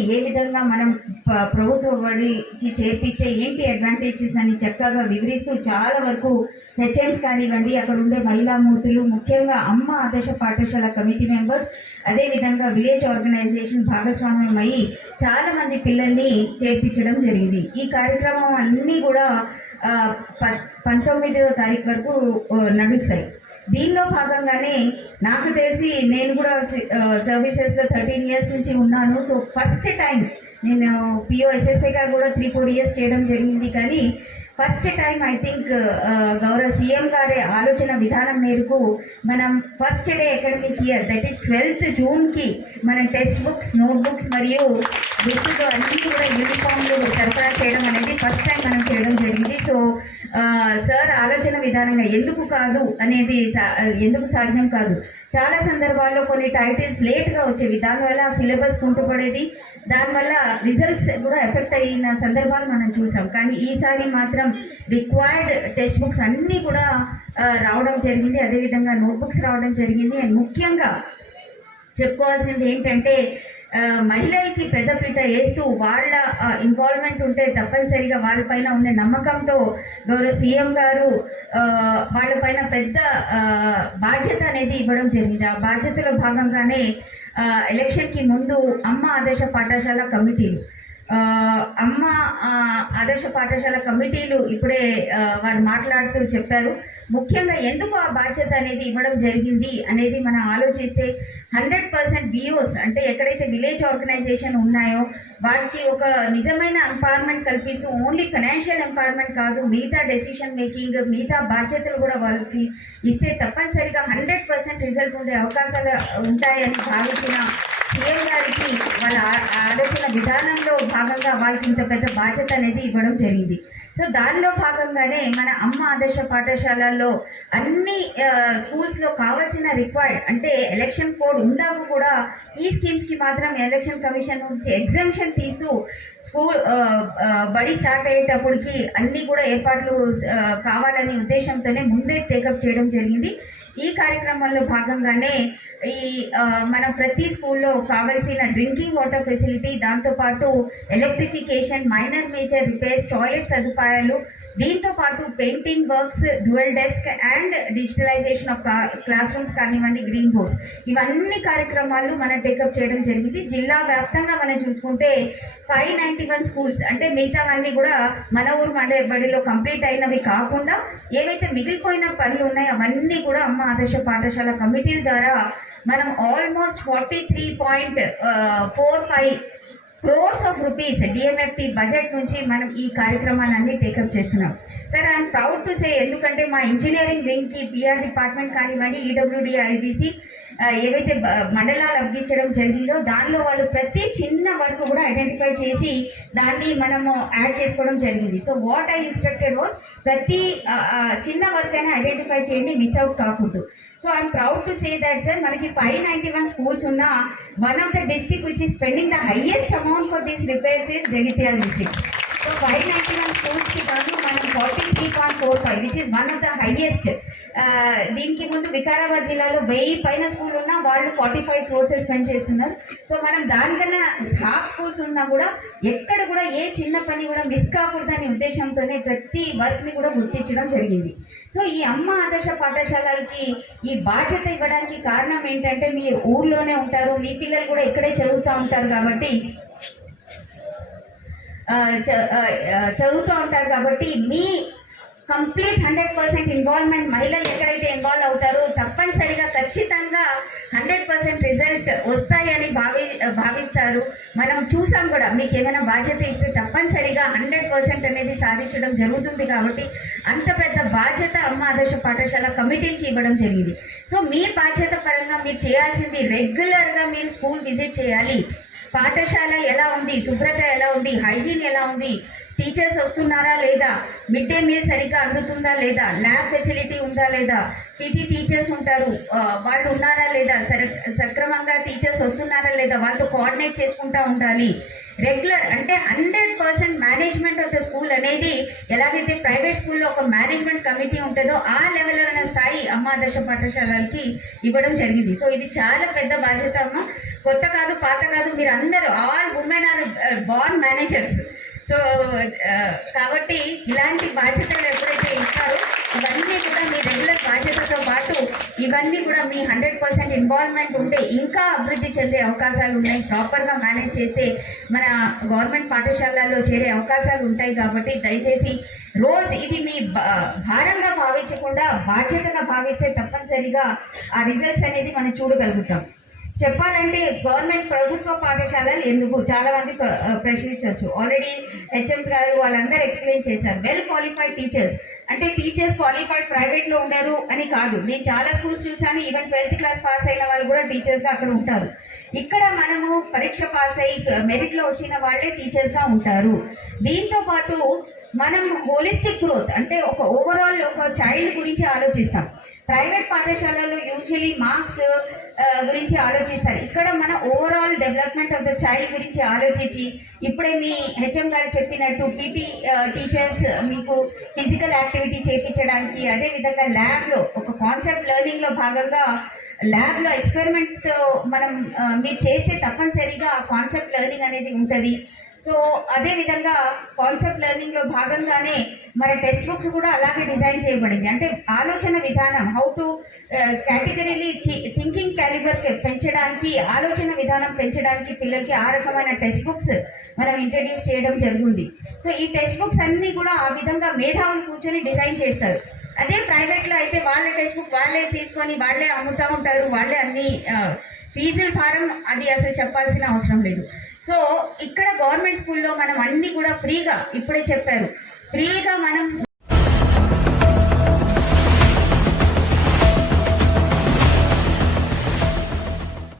ఏ విధంగా మనం ప్రభుత్వ బడికి చేర్పిస్తే ఏంటి అడ్వాంటేజెస్ అని చక్కగా వివరిస్తూ చాలా వరకు సెషన్స్ కానివ్వండి అక్కడ ఉండే మహిళామూర్తులు ముఖ్యంగా అమ్మ ఆదర్శ పాఠశాల కమిటీ మెంబర్స్ అదేవిధంగా విలేజ్ ఆర్గనైజేషన్ భాగస్వామ్యం అయ్యి చాలా మంది పిల్లల్ని చేర్పించడం జరిగింది. ఈ కార్యక్రమం అన్నీ కూడా ప- పంతొమ్మిదవ తారీఖు వరకు నడుస్తాయి. దీనిలో భాగంగానే నాకు తెలిసి నేను కూడా సర్వీసెస్లో థర్టీన్ ఇయర్స్ నుంచి ఉన్నాను. సో ఫస్ట్ టైం నేను పిఓఎస్ఎస్ఏగా కూడా త్రీ ఫోర్ ఇయర్స్ చేయడం జరిగింది. కానీ ఫస్ట్ టైం ఐ థింక్ గౌరవ సీఎం గారి ఆలోచన విధానం మేరకు మనం first day academic year that is twelfth జూన్కి మనం టెక్స్ట్ బుక్స్ నోట్ బుక్స్ మరియు బుక్స్ అన్నీ కూడా యూనిఫామ్లు సరఫరా చేయడం అనేది ఫస్ట్ టైం మనం చేయడం జరిగింది. సో సార్ ఆలోచన విధానంగా ఎందుకు కాదు అనేది సా- ఎందుకు సాధ్యం కాదు. చాలా సందర్భాల్లో కొన్ని టైటిల్స్ లేట్గా వచ్చేవి. దానివల్ల సిలబస్ కుంటుపడేది. దానివల్ల రిజల్ట్స్ కూడా ఎఫెక్ట్ అయిన సందర్భాలు మనం చూసాం. కానీ ఈసారి మాత్రం రిక్వైర్డ్ టెక్స్ట్ బుక్స్ అన్నీ కూడా రావడం జరిగింది. అదేవిధంగా నోట్బుక్స్ రావడం జరిగింది. అండ్ ముఖ్యంగా చెప్పుకోవాల్సింది ఏంటంటే మహిళలకి పెద్దపీట వేస్తూ వాళ్ళ ఇన్వాల్వ్మెంట్ ఉంటే తప్పనిసరిగా వాళ్ళపైన ఉండే నమ్మకంతో గౌరవ సీఎం గారు వాళ్ళ వాళ్ళపైన పెద్ద బాధ్యత అనేది ఇవ్వడం జరిగింది. ఆ బాధ్యతలో భాగంగానే ఎలక్షన్కి ముందు అమ్మ ఆదేశ పాఠశాల కమిటీలు. అమ్మ ఆదర్శ పాఠశాల కమిటీలు ఇప్పుడే వారు మాట్లాడుతూ చెప్పారు. ముఖ్యంగా ఎందుకు ఆ బాధ్యత అనేది ఇవ్వడం జరిగింది అనేది మనం ఆలోచిస్తే హండ్రెడ్ పర్సెంట్ బిఓస్ అంటే ఎక్కడైతే విలేజ్ ఆర్గనైజేషన్ ఉన్నాయో వాటికి ఒక నిజమైన ఎంపవర్మెంట్ కల్పిస్తూ ఓన్లీ ఫైనాన్షియల్ ఎంపవర్మెంట్ కాదు మిగతా డెసిషన్ మేకింగ్ మిగతా బాధ్యతలు కూడా వాళ్ళకి ఇస్తే తప్పనిసరిగా హండ్రెడ్ పర్సెంట్ రిజల్ట్ ఉండే అవకాశాలు ఉంటాయని భావించిన సీఎం గారికి వాళ్ళ ఆలోచన విధానంలో భాగంగా వాళ్ళకి ఇంత పెద్ద బాధ్యత అనేది ఇవ్వడం జరిగింది. సో దానిలో భాగంగానే మన అమ్మ ఆదర్శ పాఠశాలల్లో అన్ని స్కూల్స్లో కావాల్సిన రిక్వైర్డ్ అంటే ఎలక్షన్ కోడ్ ఉండాము కూడా ఈ స్కీమ్స్కి మాత్రం ఎలక్షన్ కమిషన్ నుంచి ఎగ్జామ్షన్ తీస్తూ స్కూల్ బడి స్టార్ట్ అయ్యేటప్పటికి అన్నీ కూడా ఏర్పాట్లు కావాలనే ఉద్దేశంతోనే ముందే టేకప్ చేయడం జరిగింది. ఈ కార్యక్రమంలో భాగంగానే ఈ మనం ప్రతి స్కూల్లో కావలసిన డ్రింకింగ్ వాటర్ ఫెసిలిటీ దాంతోపాటు electrification minor major repairs toilet సదుపాయాలు దీంతో పాటు painting works dual desk and digitalisation of classrooms కానివ్వండి గ్రీన్ హౌస్. ఇవన్నీ కార్యక్రమాలు మనం టేకప్ చేయడం జరిగింది. జిల్లా వ్యాప్తంగా మనం చూసుకుంటే ఫైవ్ నైంటీ వన్ స్కూల్స్ అంటే మిగతావన్నీ కూడా మన ఊరు మండే బడిలో కంప్లీట్ అయినవి కాకుండా ఏవైతే మిగిలిపోయిన పనులు ఉన్నాయో అవన్నీ కూడా అమ్మ ఆదర్శ పాఠశాల కమిటీల ద్వారా మనం almost forty three point four five crores of rupees DMFT budget నుంచి మనం ఈ కార్యక్రమాలన్నీ టేకప్ చేస్తున్నాం. Sir I'm proud to say ఎందుకంటే మా ఇంజనీరింగ్ వింగ్కి పిఆర్ డిపార్ట్మెంట్ కానివ్వండి ఈడబ్ల్యూడి ఐడిసి ఏవైతే మండలాలు అప్పగించడం జరిగిందో దానిలో వాళ్ళు ప్రతి చిన్న వర్క్ కూడా ఐడెంటిఫై చేసి దాన్ని మనము యాడ్ చేసుకోవడం జరిగింది. So what I instructed was ప్రతి చిన్న వర్క్ అయినా ఐడెంటిఫై చేయండి మిస్ అవుట్ కాకూడదు. So I'm proud to say that sir మనకి ఫైవ్ నైంటీ వన్ స్కూల్స్ ఉన్న one of the district which is spending the highest amount for these repairs is Jagtial district so five ninety one స్కూల్స్కి కాదు మనం forty three point four five which is one of the highest దీనికి ముందు వికారాబాద్ జిల్లాలో వెయ్యి పైన school ఉన్నా వాళ్ళు ఫార్టీ ఫైవ్ క్రోర్స్ స్పెండ్ చేస్తున్నారు. సో మనం దానికన్నా హాఫ్ స్కూల్స్ ఉన్నా కూడా ఎక్కడ కూడా ఏ చిన్న పని కూడా మిస్ కాకూడదనే ఉద్దేశంతోనే ప్రతి వర్క్ని కూడా గుర్తించడం జరిగింది. సో ఈ అమ్మ ఆదర్శ పాఠశాలలకి ఈ బాధ్యత ఇవ్వడానికి కారణం ఏంటంటే మీరు ఊర్లోనే ఉంటారు మీ పిల్లలు కూడా ఇక్కడే చదువుతూ ఉంటారు కాబట్టి చదువుతూ ఉంటారు కాబట్టి మీ కంప్లీట్ హండ్రెడ్ పర్సెంట్ ఇన్వాల్వ్మెంట్ మహిళలు ఎక్కడైతే ఇన్వాల్వ్ అవుతారో తప్పనిసరిగా ఖచ్చితంగా హండ్రెడ్ పర్సెంట్ రిజల్ట్ వస్తాయని భావి భావిస్తారు. మనం చూసాం కూడా మీకు ఏమైనా బాధ్యత ఇస్తే తప్పనిసరిగా హండ్రెడ్ పర్సెంట్ అనేది సాధించడం జరుగుతుంది కాబట్టి అంత పెద్ద బాధ్యత అమ్మ ఆదర్శ పాఠశాల కమిటీకి ఇవ్వడం జరిగింది. సో మీ బాధ్యత పరంగా మీరు చేయాల్సింది రెగ్యులర్గా మీరు స్కూల్ విజిట్ చేయాలి. పాఠశాల ఎలా ఉంది? శుభ్రత ఎలా ఉంది? హైజీన్ ఎలా ఉంది? టీచర్స్ వస్తున్నారా లేదా? మిడ్ డే మీల్ సరిగ్గా అందుతుందా లేదా? ల్యాబ్ ఫెసిలిటీ ఉందా లేదా? పీటీ టీచర్స్ ఉంటారు. వాళ్ళు ఉన్నారా లేదా? సక్రమంగా టీచర్స్ వస్తున్నారా లేదా? వాళ్ళు కోఆర్డినేట్ చేసుకుంటా ఉండాలి. రెగ్యులర్ అంటే hundred percent management of the school అనేది ఎలాగైతే ప్రైవేట్ స్కూల్లో ఒక మేనేజ్మెంట్ కమిటీ ఉంటుందో ఆ లెవెల్ అనే స్థాయి అమ్మాదర్శ పాఠశాలకి ఇవ్వడం జరిగింది. సో ఇది చాలా పెద్ద బాధ్యత అమ్మ. కొత్త కాదు పాత కాదు మీరు అందరూ all women are born managers. So కాబట్టి ఇలాంటి బాధ్యతలు ఎప్పుడైతే ఇస్తారో ఇవన్నీ కూడా మీ రెగ్యులర్ బాధ్యతతో పాటు ఇవన్నీ కూడా మీ హండ్రెడ్ పర్సెంట్ ఇన్వాల్వ్మెంట్ ఉంటే ఇంకా అభివృద్ధి చెందే అవకాశాలు ఉన్నాయి. ప్రాపర్గా మేనేజ్ చేస్తే మన గవర్నమెంట్ పాఠశాలల్లో చేరే అవకాశాలు ఉంటాయి కాబట్టి దయచేసి రోజు ఇది మీ భారంగా భావించకుండా బాధ్యతగా భావిస్తే తప్పనిసరిగా ఆ రిజల్ట్స్ అనేది మనం చూడగలుగుతాం. చెప్పాలంటే గవర్నమెంట్ ప్రభుత్వ పాఠశాలలు ఎందుకు? చాలా మంది ప్ర- ప్రశ్నించవచ్చు ఆల్రెడీ హెచ్ఎం గారు వాళ్ళందరూ ఎక్స్ప్లెయిన్ చేశారు. వెల్ క్వాలిఫైడ్ టీచర్స్ అంటే టీచర్స్ క్వాలిఫైడ్ ప్రైవేట్లో ఉండరు అని కాదు. నేను చాలా స్కూల్స్ చూశాను. ఈవెన్ ట్వెల్త్ క్లాస్ పాస్ అయిన వాళ్ళు కూడా టీచర్స్గా అక్కడ ఉంటారు. ఇక్కడ మనము పరీక్ష పాస్ అయ్యి మెరిట్లో వచ్చిన వాళ్ళే టీచర్స్గా ఉంటారు. దీంతో పాటు మనం హోలిస్టిక్ గ్రోత్ అంటే ఒక ఓవర్ ఒక చైల్డ్ గురించి ఆలోచిస్తాం ప్రైవేట్ పాఠశాలలో యూజువలీ మార్క్స్ uh, గురించి ఆలోచిస్తారు. ఇక్కడ మన overall development of the child గురించి ఆలోచించి ఇప్పుడే మీ హెచ్ఎం గారు చెప్పినట్టు పీటీ టీచర్స్ uh, మీకు ఫిజికల్ యాక్టివిటీ చేయించడానికి అదేవిధంగా ల్యాబ్లో ఒక కాన్సెప్ట్ లెర్నింగ్లో భాగంగా ల్యాబ్లో ఎక్స్పెరిమెంట్ మనం uh, మీరు చేస్తే తప్పనిసరిగా ఆ కాన్సెప్ట్ లెర్నింగ్ అనేది ఉంటుంది. సో అదే విధంగా కాన్సెప్ట్ లెర్నింగ్లో భాగంగానే మన టెక్స్ట్ బుక్స్ కూడా అలాగే డిజైన్ చేయబడింది. అంటే ఆలోచన విధానం how to categorically thinking calibre పెంచడానికి ఆలోచన విధానం పెంచడానికి పిల్లలకి ఆ రకమైన టెక్స్ట్ బుక్స్ మనం ఇంట్రడ్యూస్ చేయడం జరుగుతుంది సో ఈ టెక్స్ట్ బుక్స్ అన్నీ కూడా ఆ విధంగా మేధావులు కూర్చొని డిజైన్ చేస్తారు. అదే ప్రైవేట్లో అయితే వాళ్ళ టెక్స్ట్ బుక్ వాళ్ళే తీసుకొని వాళ్ళే అమ్ముతూ ఉంటారు వాళ్ళే అన్ని uh, ఫీజుల భారం అది అసలు చెప్పాల్సిన అవసరం లేదు. సో ఇక్కడ గవర్నమెంట్ స్కూల్లో మనం అన్నీ కూడా ఫ్రీగా ఇప్పుడే చెప్పారు. ఫ్రీగా మనం